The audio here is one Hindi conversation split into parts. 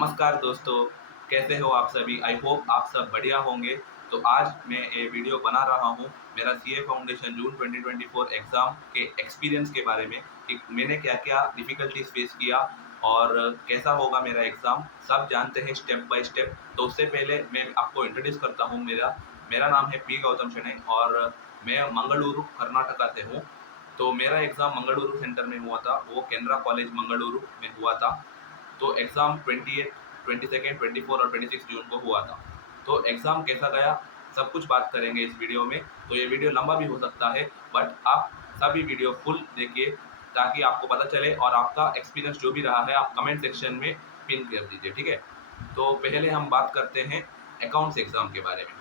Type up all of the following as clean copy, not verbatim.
नमस्कार दोस्तों, कैसे हो आप सभी? आई होप आप सब बढ़िया होंगे। तो आज मैं ये वीडियो बना रहा हूँ मेरा सीए फाउंडेशन जून 2024 एग्ज़ाम के एक्सपीरियंस के बारे में कि मैंने क्या-क्या डिफ़िकल्टीज़ फेस किया और कैसा होगा मेरा एग्ज़ाम, सब जानते हैं स्टेप बाय स्टेप। तो उससे पहले मैं आपको इंट्रोड्यूस करता हूँ मेरा मेरा नाम है पी. गौतम शेणे और मैं मंगलुरु, कर्नाटका से हूँ। तो मेरा एग्ज़ाम मंगलुरु सेंटर में हुआ था, वो केनरा कॉलेज मंगलुरु में हुआ था। तो एग्ज़ाम 28, 22nd, 24 और 26 जून को हुआ था। तो एग्ज़ाम कैसा गया, सब कुछ बात करेंगे इस वीडियो में। तो ये वीडियो लंबा भी हो सकता है, बट आप सभी वीडियो फुल देखिए ताकि आपको पता चले और आपका एक्सपीरियंस जो भी रहा है आप कमेंट सेक्शन में पिन कर दीजिए, ठीक है? तो पहले हम बात करते हैं अकाउंट्स एग्ज़ाम के बारे में।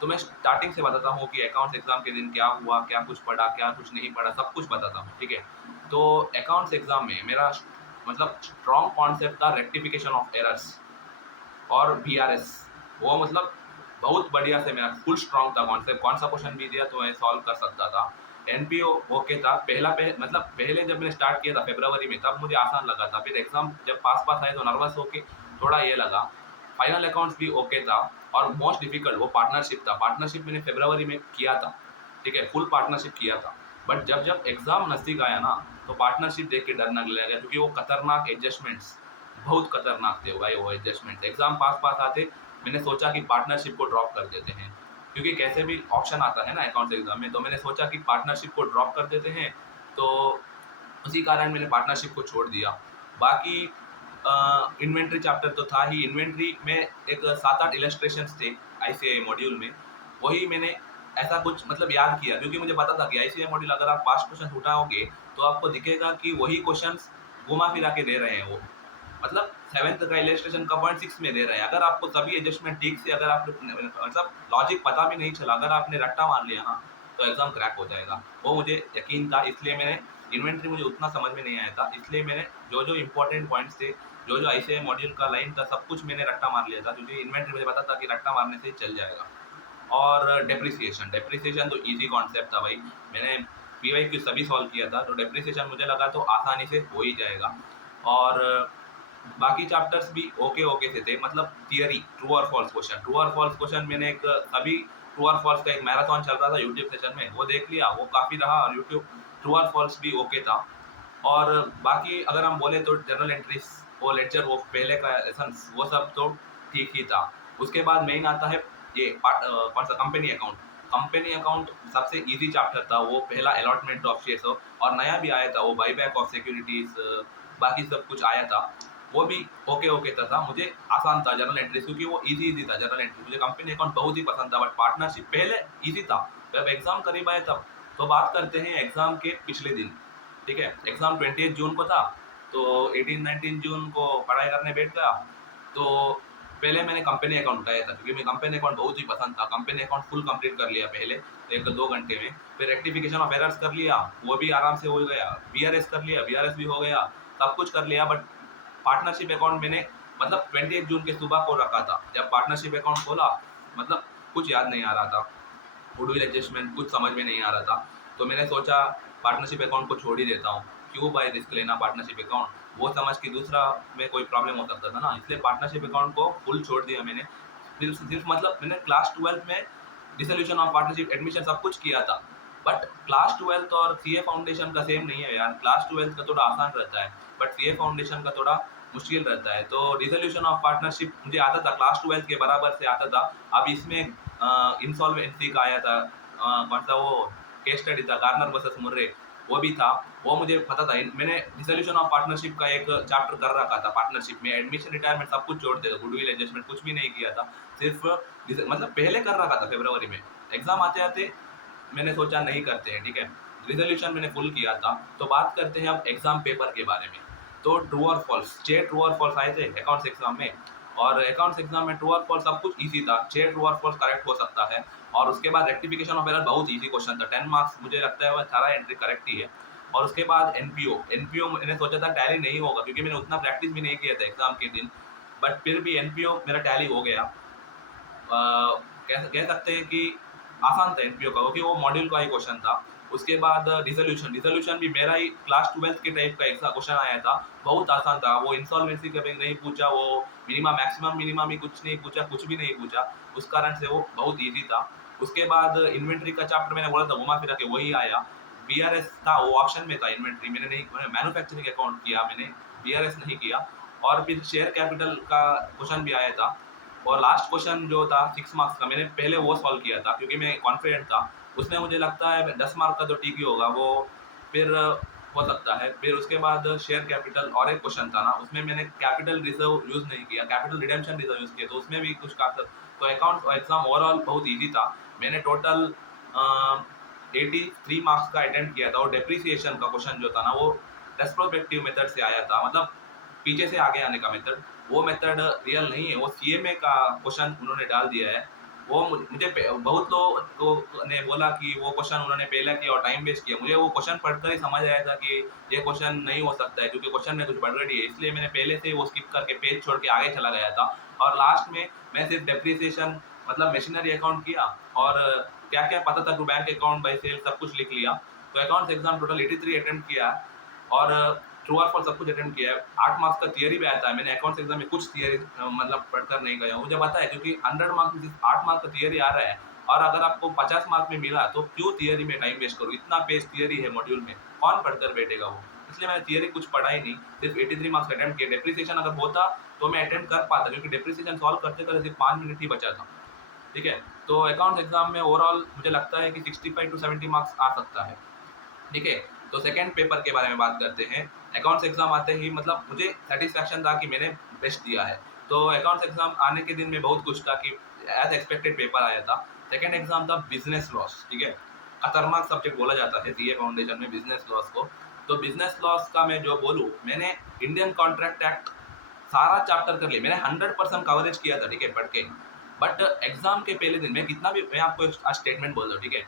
तो मैं स्टार्टिंग से बताता हूँ कि अकाउंट्स एग्ज़ाम के दिन क्या हुआ, क्या कुछ पढ़ा, क्या कुछ नहीं पढ़ा, सब कुछ बताता हूँ, ठीक है? तो अकाउंट्स एग्ज़ाम में मेरा मतलब स्ट्रॉन्ग कॉन्सेप्ट था रेक्टिफिकेशन ऑफ एरर्स और वीआरएस। वो मतलब बहुत बढ़िया से मेरा फुल स्ट्रॉन्ग था कॉन्सेप्ट, कौन सा क्वेश्चन भी दिया तो मैं सॉल्व कर सकता था। एनपीओ ओके था, मतलब पहले जब मैंने स्टार्ट किया था फरवरी में तब मुझे आसान लगा था, फिर एग्जाम जब पास आए तो नर्वस होके थोड़ा ये लगा। फाइनल अकाउंट्स भी ओके था और मोस्ट डिफिकल्ट वो पार्टनरशिप था। पार्टनरशिप मैंने फरवरी में किया था, ठीक है, फुल पार्टनरशिप किया था। बट जब जब एग्जाम नजदीक आया ना तो पार्टनरशिप देख के डर लगने लगा क्योंकि वो खतरनाक एडजस्टमेंट्स बहुत खतरनाक थे भाई। वो एडजस्टमेंट एग्जाम पास आते मैंने सोचा कि पार्टनरशिप को ड्रॉप कर देते हैं क्योंकि कैसे भी ऑप्शन आता है ना अकाउंट्स एग्जाम में। तो मैंने सोचा कि पार्टनरशिप को ड्रॉप कर देते हैं, तो उसी कारण मैंने पार्टनरशिप को छोड़ दिया। बाकी इन्वेंट्री चैप्टर तो था ही। इन्वेंट्री में एक 7-8 इलस्ट्रेशंस थे आईसीआई मॉड्यूल में, वही मैंने ऐसा कुछ मतलब याद किया क्योंकि मुझे पता था कि आईसीआई मॉड्यूल अगर आप पास्ट क्वेश्चन उठाओगे तो आपको दिखेगा कि वही क्वेश्चंस घुमा फिरा के दे रहे हैं वो। मतलब 7th का इलस्ट्रेशन का 0.6 में दे रहे हैं। अगर आपको सभी एडजस्टमेंट ठीक से अगर आपने मतलब लॉजिक पता भी नहीं चला, अगर आपने रट्टा मार लिया ना तो एग्जाम क्रैक हो जाएगा। वो मुझे यकीन था, इसलिए मैंने इन्वेंट्री मुझे उतना समझ में नहीं आया था, इसलिए मैंने जो इंपॉर्टेंट पॉइंट्स थे, जो आईसीआई मॉड्यूल का लाइन था, सब कुछ मैंने रट्टा मार लिया था क्योंकि इन्वेंट्री मुझे पता था कि रट्टा मारने से चल जाएगा। और डेप्रिसिएशन तो ईजी कॉन्सेप्ट था भाई। मैंने पीवाईक्यू सभी सॉल्व किया था, तो डेप्रिसिएशन मुझे लगा तो आसानी से हो ही जाएगा। और बाकी चैप्टर्स भी ओके से थे, मतलब थियरी ट्रू और फॉल्स क्वेश्चन, मैंने एक अभी ट्रू और फॉल्स का एक मैराथन चल रहा था यूट्यूब सेशन में, वो देख लिया, वो काफ़ी रहा। और यूट्यूब ट्रू और फॉल्स भी ओके था। और बाकी अगर हम बोले तो जर्नल एंट्रीज, वो लेक्चर, वो पहले का लेसन्स, वो सब तो ठीक ही था। उसके बाद मेन आता है ये पार्ट, कौन सा, कंपनी अकाउंट। कंपनी अकाउंट सबसे इजी चैप्टर था, वो पहला अलॉटमेंट ऑफ शेयर्स और नया भी आया था वो बाईबैक ऑफ सिक्योरिटीज, बाकी सब कुछ आया था। वो भी ओके था, मुझे आसान था जनरल एंट्रीज क्योंकि वो इजी था जनरल एंट्री। मुझे कंपनी अकाउंट बहुत ही पसंद था, बट पार्टनरशिप पहले इजी था, जब एग्जाम करीब आए तब। तो बात करते हैं एग्जाम के पिछले दिन, ठीक है। एग्जाम 28 जून को था, तो 18-19 जून को पढ़ाई करने बैठ गया। तो पहले मैंने कंपनी अकाउंट उठाया था क्योंकि मैं कंपनी अकाउंट बहुत ही पसंद था। कंपनी अकाउंट फुल कंप्लीट कर लिया पहले 1-2 घंटे में। फिर रेक्टिफिकेशन ऑफ एरर्स कर लिया, वो भी आराम से हो गया। वीआरएस कर लिया, वीआरएस भी हो गया, सब कुछ कर लिया। बट पार्टनरशिप अकाउंट मैंने मतलब 28 जून के सुबह को रखा था। जब पार्टनरशिप अकाउंट खोला, मतलब कुछ याद नहीं आ रहा था, गुडविल एडजस्टमेंट कुछ समझ में नहीं आ रहा था। तो मैंने सोचा पार्टनरशिप अकाउंट को छोड़ ही देता हूँ, क्यों भाई रिस्क लेना पार्टनरशिप अकाउंट, वो समझ के दूसरा में कोई प्रॉब्लम हो सकता था ना, इसलिए पार्टनरशिप अकाउंट को फुल छोड़ दिया मैंने। सिर्फ मतलब मैंने क्लास 12 में डिसोल्यूशन ऑफ पार्टनरशिप एडमिशन सब कुछ किया था। बट क्लास 12 और सीए फाउंडेशन का सेम नहीं है यार। क्लास 12 का थोड़ा आसान रहता है, बट सीए फाउंडेशन का थोड़ा मुश्किल रहता है। तो डिसोल्यूशन ऑफ पार्टनरशिप मुझे आता था, क्लास 12 के बराबर से आता था। अब इसमें इंसॉल्वेंसी का आया था, कौन सा वो केस स्टडी था, गार्नर वर्सेस मुर्रे, वो भी था, वो मुझे पता था। मैंने डिसोल्यूशन ऑफ पार्टनरशिप का एक चैप्टर कर रखा था। पार्टनरशिप में एडमिशन, रिटायरमेंट सब कुछ छोड़ दिया था, गुडविल एडजस्टमेंट कुछ भी नहीं किया था, सिर्फ मतलब पहले कर रखा था फरवरी में। एग्जाम आते आते मैंने सोचा नहीं करते हैं, ठीक है। रिजोल्यूशन मैंने फुल किया था। तो बात करते हैं अब एग्जाम पेपर के बारे में। तो ट्रू और फॉल्स, 6 ट्रू और फॉल्स आए थे अकाउंट्स एग्जाम में। और अकाउंट्स एग्जाम में ट्रू और फॉल्स सब कुछ इजी था, 6 ट्रू और फॉल्स करेक्ट हो सकता है। और उसके बाद रेक्टिफिकेशन ऑफ एरर बहुत इजी क्वेश्चन था, 10 मार्क्स मुझे लगता है वो 18 एंट्री करेक्ट ही है। और उसके बाद एनपीओ मैंने सोचा था टैली नहीं होगा क्योंकि मैंने उतना प्रैक्टिस भी नहीं किया था एग्जाम के दिन, बट फिर भी एनपीओ मेरा टैली हो गया। कह सकते हैं कि आसान था एनपीओ का क्योंकि वो मॉड्यूल का ही क्वेश्चन था। उसके बाद डिसोल्यूशन भी मेरा ही क्लास 12th के टाइप का एक क्वेश्चन आया था, बहुत आसान था। वो इंसॉल्वेंसी का भी नहीं पूछा, वो मिनिमम मैक्सिमम मिनिमम भी कुछ नहीं पूछा, कुछ भी नहीं पूछा, उस कारण से वो बहुत ईजी था। उसके बाद इन्वेंट्री का चैप्टर मैंने बोला था घुमा फिरा के वही आया। बीआरएस था, वो ऑप्शन में था इन्वेंट्री, मैंने मैन्युफैक्चरिंग अकाउंट किया, मैंने बीआरएस नहीं किया। और फिर शेयर कैपिटल का क्वेश्चन भी आया था, और लास्ट क्वेश्चन जो था 6 मार्क्स का, मैंने पहले वो सॉल्व किया था क्योंकि मैं कॉन्फिडेंट था उसमें। मुझे लगता है 10 मार्क का तो ठीक ही होगा वो, फिर हो सकता है। फिर उसके बाद शेयर कैपिटल और एक क्वेश्चन था ना, उसमें मैंने कैपिटल रिजर्व यूज नहीं किया, कैपिटल रिडेम्पशन रिजर्व यूज किया, तो उसमें भी कुछ काफी। तो अकाउंट एग्जाम ओवरऑल बहुत ईजी था। मैंने टोटल 83 मार्क्स का अटेम्प्ट किया था, और डेप्रिसिएशन का क्वेश्चन जो था ना वो रेट्रोस्पेक्टिव मेथड से आया था, मतलब पीछे से आगे आने का मेथड। वो मेथड रियल नहीं है, वो सीएमए का क्वेश्चन उन्होंने डाल दिया है। वो मुझे बहुत लोग ने बोला कि वो क्वेश्चन उन्होंने पहले किया और टाइम वेस्ट किया। मुझे वो क्वेश्चन पढ़कर ही समझ आया था कि ये क्वेश्चन नहीं हो सकता है, क्योंकि क्वेश्चन में कुछ गड़बड़ी है, इसलिए मैंने पहले से वो स्किप करके पेज छोड़ के आगे चला गया था। और लास्ट में मैं सिर्फ डेप्रिसिएशन मतलब मशीनरी अकाउंट किया, और क्या क्या पता था to bank account buy sell सब कुछ लिख लिया। तो अकाउंट्स एग्जाम टोटल 83 अटेम्प्ट किया, और ट्रू और फॉल्स सब कुछ अटेम्प्ट किया है। 8 मार्क्स का थियरी भी आता है, मैंने अकाउंट्स एग्जाम में कुछ थियरी मतलब पढ़कर नहीं गया हूँ, मुझे पता है, क्योंकि 100 मार्क्स में सिर्फ 8 मार्क्स का थियरी आ रहा है। और अगर आपको 50 मार्क्स में मिला तो क्यों थियरी में टाइम वेस्ट करूँ, इतना पेज थियरी है मॉड्यूल में, कौन पढ़कर बैठेगा वो। इसलिए मैंने थियरी कुछ पढ़ा ही नहीं, सिर्फ 83 मार्क्स अटेम्प्ट किए। डेप्रिसिएशन अगर होता तो मैं अटेम्प्ट कर पाता, क्योंकि डेप्रिसिएशन सॉल्व करते करते सिर्फ 5 मिनट ही बचा था। ठीक है, तो अकाउंट्स एग्जाम में ओवरऑल मुझे लगता है कि 65 टू 70 मार्क्स आ सकता है। ठीक है, तो सेकंड पेपर के बारे में बात करते हैं। अकाउंट्स एग्जाम आते ही मतलब मुझे सेटिस्फैक्शन था कि मैंने बेस्ट दिया है। तो अकाउंट्स एग्जाम आने के दिन में बहुत खुश था कि एज एक्सपेक्टेड पेपर आया था। सेकंड एग्जाम था बिजनेस लॉस। ठीक है, खतरनाक सब्जेक्ट बोला जाता है सीए फाउंडेशन में बिजनेस लॉस को। तो बिजनेस लॉस का मैं जो बोलूँ, मैंने इंडियन कॉन्ट्रैक्ट एक्ट सारा चैप्टर कर लिया, मैंने 100% कवरेज किया था, ठीक है, पढ़ के। बट एग्जाम के पहले दिन मैं कितना भी, मैं आपको एक आज स्टेटमेंट बोल दूँ, ठीक है,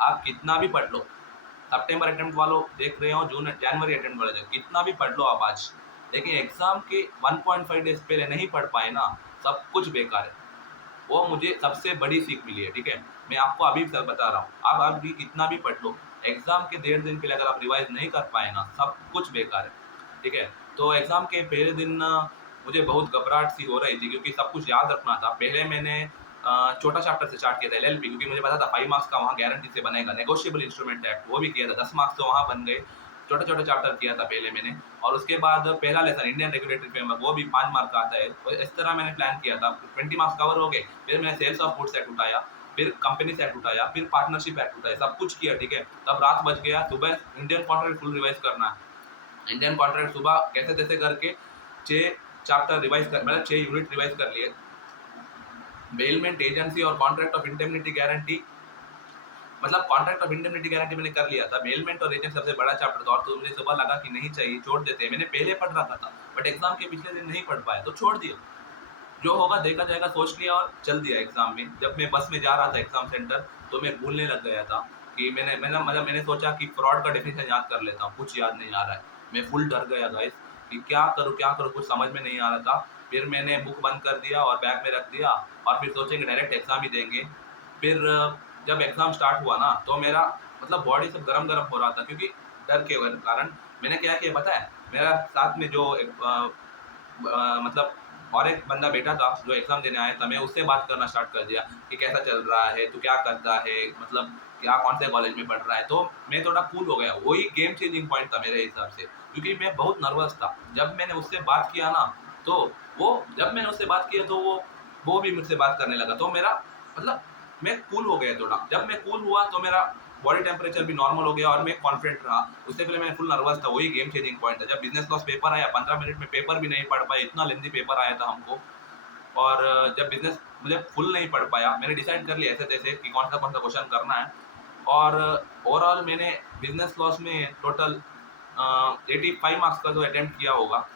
आप कितना भी पढ़ लो, सितंबर अटेम्प्ट वालों देख रहे हो, जून जनवरी अटेम्प्ट वाले कितना भी पढ़ लो आप आज, लेकिन एग्जाम के 1.5 डेज पहले नहीं पढ़ पाए ना, सब कुछ बेकार है। वो मुझे सबसे बड़ी सीख मिली है। ठीक है, मैं आपको अभी बता रहा हूँ, आप भी कितना भी पढ़ लो, एग्जाम के 1.5 दिन पहले अगर आप रिवाइज नहीं कर पाए ना, सब कुछ बेकार है। ठीक है, तो एग्जाम के पहले दिन मुझे बहुत घबराहट सी हो रही थी, क्योंकि सब कुछ याद रखना था। पहले मैंने छोटा चैप्टर से स्टार्ट किया था एलएलपी, क्योंकि मुझे पता था 5 मार्क्स का वहाँ गारंटी से बनेगा। नेगोशिएबल इंस्ट्रूमेंट एक्ट वो भी किया था, 10 मार्क्स तो वहाँ बन गए। छोटे छोटे चैप्टर किया था पहले मैंने, और उसके बाद पहला लेसन इंडियन रेगुलेटरी फ्रेमवर्क, वो भी 5 मार्क का आता है। तो इस तरह मैंने प्लान किया था, 20 मार्क्स कवर हो गए। फिर मैंने सेल्स ऑफ गुड्स एक्ट उठाया, फिर कंपनी एक्ट उठाया, फिर पार्टनरशिप एक्ट उठाया, सब कुछ किया। ठीक है, तब रात बज गया, सुबह इंडियन कॉन्ट्रैक्ट फुल रिवाइज करना है। इंडियन कॉन्ट्रैक्ट सुबह कैसे तैसे करके 6 चैप्टर रिवाइज कर, मतलब 6 यूनिट रिवाइज कर लिए। बेलमेंट एजेंसी और कॉन्ट्रैक्ट ऑफ इंडेमनिटी गारंटी, मतलब कॉन्ट्रैक्ट ऑफ इंडेमनिटी गारंटी मैंने कर लिया था। बेलमेंट और एजेंट सबसे बड़ा चैप्टर था, और तो मुझे सुबह लगा कि नहीं चाहिए, छोड़ देते हैं। मैंने पहले पढ़ रखा था, बट एग्जाम के पिछले दिन नहीं पढ़ पाया, तो छोड़ दिया। जो होगा देखा जाएगा सोच लिया और चल दिया एग्जाम में। जब मैं बस में जा रहा था एग्जाम सेंटर, तो मैं भूलने लग गया था कि मैंने सोचा कि फ्रॉड का डेफिनेशन याद कर लेता हूँ, कुछ याद नहीं आ रहा है। मैं फुल डर गया गाइस कि क्या करूँ, कुछ समझ में नहीं आ रहा था। फिर मैंने बुक बंद कर दिया और बैग में रख दिया, और फिर सोचेंगे डायरेक्ट एग्जाम ही देंगे। फिर जब एग्जाम स्टार्ट हुआ ना, तो मेरा मतलब बॉडी सब गरम गरम हो रहा था, क्योंकि डर के कारण। मैंने क्या किया पता है, मेरा साथ में जो मतलब और एक बंदा बैठा था जो एग्जाम देने आया था, मैं उससे बात करना स्टार्ट कर दिया कि कैसा चल रहा है, तू क्या करता है, मतलब क्या कौन से कॉलेज में पढ़ रहा है। तो मैं थोड़ा कूल हो गया, वही गेम चेंजिंग पॉइंट था मेरे हिसाब से, क्योंकि मैं बहुत नर्वस था। जब मैंने उससे बात किया ना, तो जब मैंने उससे बात किया तो वो भी मुझसे बात करने लगा, तो मेरा मतलब मैं कूल हो गया थोड़ा। जब मैं कूल हुआ तो मेरा बॉडी टेम्परेचर भी नॉर्मल हो गया, और मैं कॉन्फिडेंट रहा। उससे पहले मैं फुल नर्वस था, वही गेम चेंजिंग पॉइंट था। जब बिजनेस लॉस पेपर आया, 15 मिनट में पेपर भी नहीं पढ़ पाया, इतना लेंथी पेपर आया था हमको। और जब बिजनेस मुझे फुल नहीं पढ़ पाया, मैंने डिसाइड कर लिया ऐसे तैसे कि कौन सा क्वेश्चन करना है। और ओवरऑल मैंने बिजनेस लॉस में टोटल 85 मार्क्स का जो अटेम्प्ट किया होगा,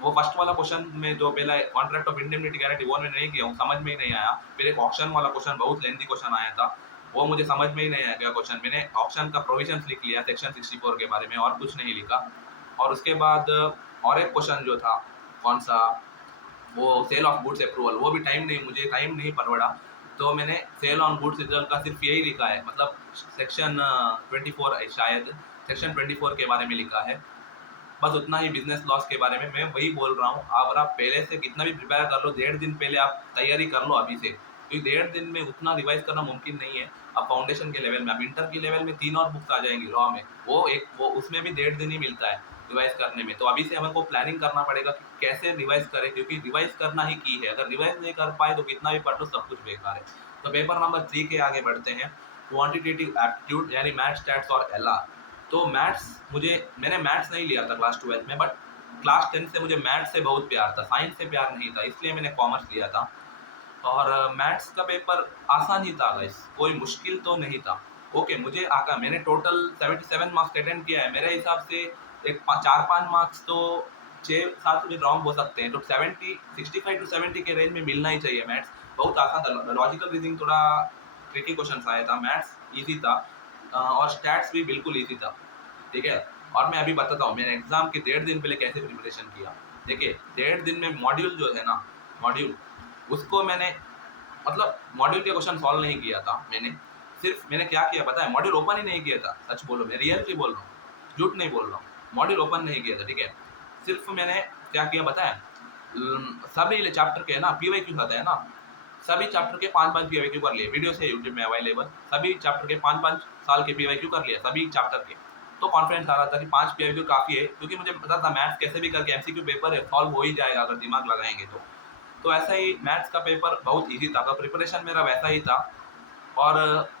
वो फर्स्ट वाला क्वेश्चन में जो पहला कॉन्ट्रैक्ट ऑफ इंडेमनिटी गारंटी, वो मैंने नहीं किया हूँ, समझ में ही नहीं आया। फिर एक ऑप्शन वाला क्वेश्चन, बहुत लेंथी क्वेश्चन आया था, वो मुझे समझ में ही नहीं आया क्वेश्चन। मैंने ऑप्शन का प्रोविजंस लिख लिया सेक्शन 64 के बारे में, और कुछ नहीं लिखा। और उसके बाद और एक क्वेश्चन जो था, कौन सा, वो सेल ऑफ गुड्स अप्रूवल, वो भी मुझे टाइम नहीं पड़वड़ा। तो मैंने सेल ऑन गुड्स रिजल्ट का सिर्फ यही लिखा है, मतलब सेक्शन 24 है शायद, सेक्शन 24 के बारे में लिखा है, बस उतना ही बिजनेस लॉस के बारे में मैं वही बोल रहा हूँ। अगर आप पहले से कितना भी प्रिपेयर कर लो, 1.5 दिन पहले आप तैयारी कर लो अभी से, क्योंकि 1.5 दिन में उतना रिवाइज करना मुमकिन नहीं है। अब फाउंडेशन के लेवल में, अब इंटर के लेवल में 3 और बुक्स आ जाएंगी लॉ में, वो उसमें भी 1.5 दिन ही मिलता है रिवाइज करने में। तो अभी से हमको प्लानिंग करना पड़ेगा कि कैसे रिवाइज करें, क्योंकि रिवाइज करना ही की है। अगर रिवाइज नहीं कर पाए तो कितना भी पढ़ लो सब कुछ बेकार है। तो पेपर नंबर 3 के आगे बढ़ते हैं, क्वांटिटेटिव एप्टीट्यूड यानी मैथ्स, स्टैट्स और एलआर। तो मैंने मैथ्स नहीं लिया था क्लास 12 में, बट क्लास 10 से मुझे मैथ्स से बहुत प्यार था, साइंस से प्यार नहीं था, इसलिए मैंने कॉमर्स लिया था। और मैथ्स का पेपर आसान ही था गाइस, कोई मुश्किल तो नहीं था। ओके, मुझे आका मैंने टोटल 77 मार्क्स अटेंड किया है, मेरे हिसाब से एक 4-5 मार्क्स तो 6-7 भी रॉन्ग हो सकते हैं, तो 65 to 70 के रेंज में मिलना ही चाहिए। मैथ्स बहुत आसान था, लॉजिकल रीजनिंग थोड़ा ट्रिकी क्वेश्चन आया था, मैथ्स ईजी था, और स्टैट्स भी बिल्कुल ईजी था, ठीक है। और मैं अभी बताता हूँ मैंने एग्जाम के 1.5 दिन पहले कैसे प्रिपरेशन किया। देखिए, 1.5 दिन में मॉड्यूल जो है ना, मॉड्यूल उसको मैंने, मतलब मॉड्यूल के क्वेश्चन सॉल्व नहीं किया था मैंने क्या किया पता है, मॉड्यूल ओपन ही नहीं किया था। सच बोलो, मैं रियलिटी बोल रहा हूँ, झूठ नहीं बोल रहा हूँ, मॉड्यूल ओपन नहीं किया था, ठीक है। सिर्फ मैंने क्या किया पता है, सभी चैप्टर के ना पीवाईक्यू आता है ना, सभी चैप्टर के 5-5 पीवाईक्यू कर लिए, वीडियो से यूट्यूब में अवेलेबल, सभी चैप्टर के 5-5 साल के पीवाईक्यू कर लिया सभी चैप्टर के। तो कॉन्फिडेंस आ रहा था कि 5 पीवाईक्यू काफ़ी है, क्योंकि मुझे पता था मैथ्स कैसे भी करके एमसीक्यू पेपर है, सॉल्व हो ही जाएगा अगर दिमाग लगाएंगे तो ऐसा ही मैथ्स का पेपर बहुत इजी था, तो प्रिपरेशन मेरा वैसा ही था। और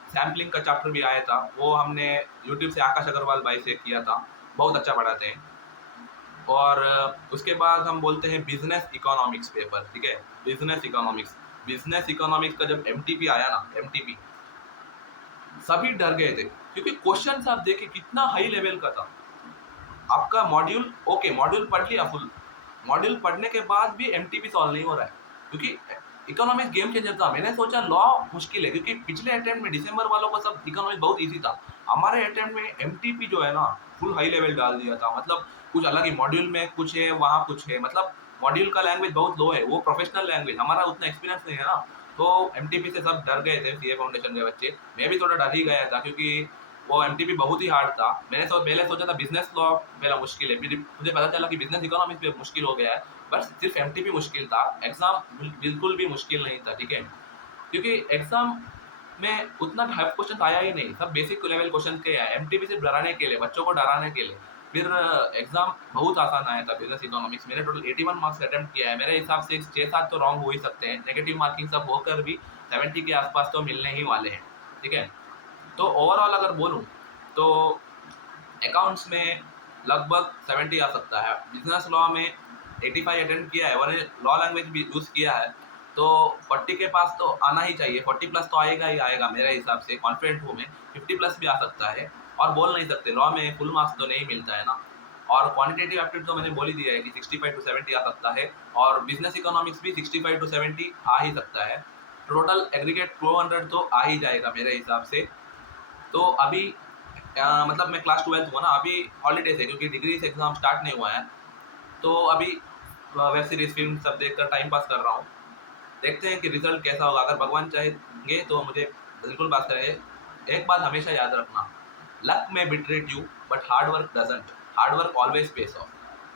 सैम्पलिंग का चैप्टर भी आया था, वो हमने यूट्यूब से आकाश अग्रवाल भाई से किया था, बहुत अच्छा पढ़ाते हैं। और उसके बाद हम बोलते हैं बिजनेस इकोनॉमिक्स पेपर, ठीक है। बिजनेस इकोनॉमिक्स का जब एमटीपी आया ना, एमटीपी सभी डर गए थे, क्योंकि क्वेश्चन आप देखे कितना हाई लेवल का था। आपका मॉड्यूल ओके, मॉड्यूल पढ़ लिया फुल, मॉड्यूल पढ़ने के बाद भी एमटीपी सॉल्व नहीं हो रहा है, क्योंकि इकोनॉमिक्स गेम चेंजर था। मैंने सोचा लॉ मुश्किल है, क्योंकि पिछले अटेम्प्ट में दिसंबर वालों का सब इकोनॉमिक्स बहुत इजी था, हमारे अटेम्प्ट में एमटीपी जो है ना फुल हाई लेवल डाल दिया था। मतलब कुछ अलग ही, मॉड्यूल में कुछ है, वहाँ कुछ है, मतलब मॉड्यूल का लैंग्वेज बहुत लो है, वो प्रोफेशनल लैंग्वेज, हमारा उतना एक्सपीरियंस नहीं है ना। तो एमटीपी से सब डर गए थे, सीए फाउंडेशन के बच्चे, मैं भी थोड़ा डर ही गया था, क्योंकि वो एमटीपी बहुत ही हार्ड था। पहले सोचा था बिजनेस लॉ मेरा मुश्किल है, फिर मुझे पता चला कि बिजनेस इकोनॉमिक्स भी मुश्किल हो गया है, बस सिर्फ एमटीपी मुश्किल था, एग्जाम बिल्कुल भी मुश्किल नहीं था, ठीक है। क्योंकि एग्जाम में उतना टफ क्वेश्चन आया ही नहीं, सब बेसिक लेवल क्वेश्चन के आए, एमटीपी सिर्फ डराने के लिए, बच्चों को डराने के लिए। फिर एग्जाम बहुत आसान आया था बिजनेस इकोनॉमिक्स, मैंने टोटल 81 मार्क्स अटेम्प्ट किया है, मेरे हिसाब से 6-7 तो रॉन्ग हो ही सकते हैं, नेगेटिव मार्किंग सब होकर भी 70 के आसपास तो मिलने ही वाले हैं, ठीक है। तो ओवरऑल अगर बोलूँ तो अकाउंट्स में लगभग 70 आ सकता है, बिजनेस लॉ में 85 अटेम्प्ट किया है, मैंने लॉ लैंग्वेज भी यूज़ किया है, तो 40 के पास तो आना ही चाहिए, 40 प्लस तो आएगा ही आएगा मेरे हिसाब से, कॉन्फिडेंट हूँ मैं। 50 प्लस भी आ सकता है, और बोल नहीं सकते, लॉ में फुल मार्क्स तो नहीं मिलता है ना। और क्वांटिटेटिव एप्टीट्यूड तो मैंने बोल ही दिया है कि 65 to 70 आ सकता है, और बिजनेस इकोनॉमिक्स भी 65 to 70 आ ही सकता है। टोटल एग्रीगेट 200 तो आ ही जाएगा मेरे हिसाब से। तो अभी मतलब मैं क्लास 12 हुआ ना, अभी हॉलीडेज है, क्योंकि डिग्री से एग्जाम स्टार्ट नहीं हुआ है, तो अभी वेब सीरीज फिल्म सब देखकर टाइम पास कर रहा हूँ। देखते हैं कि रिजल्ट कैसा होगा, अगर भगवान चाहेंगे तो मुझे बिल्कुल बात करें। एक बात हमेशा याद रखना, luck may betray you but hard work doesn't, hard work always pays off,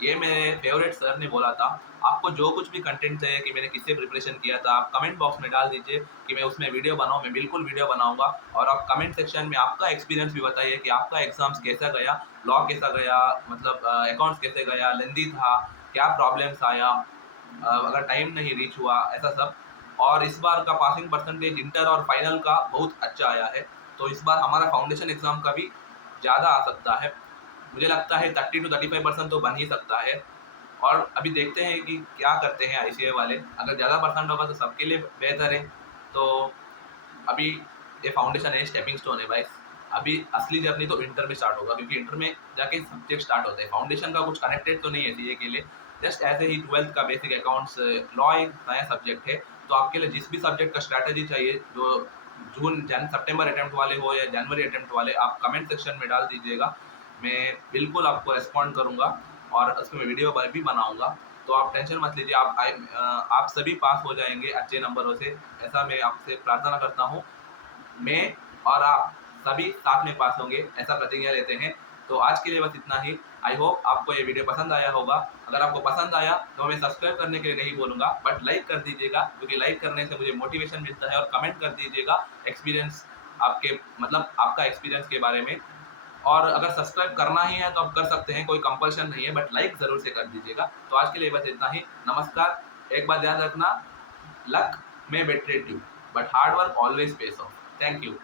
ये मेरे फेवरेट सर ने बोला था। आपको जो कुछ भी कंटेंट चाहिए कि मैंने किससे प्रिपरेशन किया था, आप कमेंट बॉक्स में डाल दीजिए कि मैं उसमें वीडियो बनाऊँ, मैं बिल्कुल वीडियो बनाऊंगा। और आप कमेंट सेक्शन में आपका एक्सपीरियंस भी बताइए कि आपका एग्जाम्स कैसा गया, लॉ कैसा गया, मतलब अकाउंट्स कैसे गया, लेंदी था, क्या प्रॉब्लम्स आया, अगर टाइम नहीं रीच हुआ, ऐसा सब। और इस बार का पासिंग परसेंटेज इंटर और फाइनल का बहुत अच्छा आया है, तो इस बार हमारा फाउंडेशन एग्जाम का भी ज़्यादा आ सकता है, मुझे लगता है 30 to 35% तो बन ही सकता है। और अभी देखते हैं कि क्या करते हैं आईसीए वाले, अगर ज़्यादा परसेंट होगा तो सबके लिए बेहतर है। तो अभी ये फाउंडेशन है, स्टेपिंग स्टोन है भाई, अभी असली जर्नी तो इंटर में स्टार्ट होगा, क्योंकि इंटर में जाके सब्जेक्ट स्टार्ट होते हैं, फाउंडेशन का कुछ कनेक्टेड तो नहीं है सीए के लिए, जस्ट ऐसे ही 12th का बेसिक अकाउंट्स, लॉ एक नया सब्जेक्ट है। तो आपके लिए जिस भी सब्जेक्ट का स्ट्रैटेजी चाहिए, जो सितंबर अटेम्प्ट वाले हो या जनवरी अटेम्प्ट वाले, आप कमेंट सेक्शन में डाल दीजिएगा, मैं बिल्कुल आपको रेस्पॉन्ड करूँगा, और उसमें वीडियो भी बनाऊँगा। तो आप टेंशन मत लीजिए, आप सभी पास हो जाएंगे अच्छे नंबरों से, ऐसा मैं आपसे प्रार्थना करता हूँ। मैं और आप सभी साथ में पास होंगे, ऐसा प्रतिज्ञा लेते हैं। तो आज के लिए बस इतना ही। आई होप आपको ये वीडियो पसंद आया होगा। अगर आपको पसंद आया तो हमें सब्सक्राइब करने के लिए नहीं बोलूँगा, बट लाइक कर दीजिएगा, क्योंकि लाइक करने से मुझे मोटिवेशन मिलता है। और कमेंट कर दीजिएगा एक्सपीरियंस, आपके मतलब आपका एक्सपीरियंस के बारे में। और अगर सब्सक्राइब करना ही है तो आप कर सकते हैं, कोई कंपल्शन नहीं है, बट लाइक ज़रूर से कर दीजिएगा। तो आज के लिए बस इतना ही। नमस्कार। एक बात ध्यान रखना, luck may betray you, but hard work always pays off. Thank you.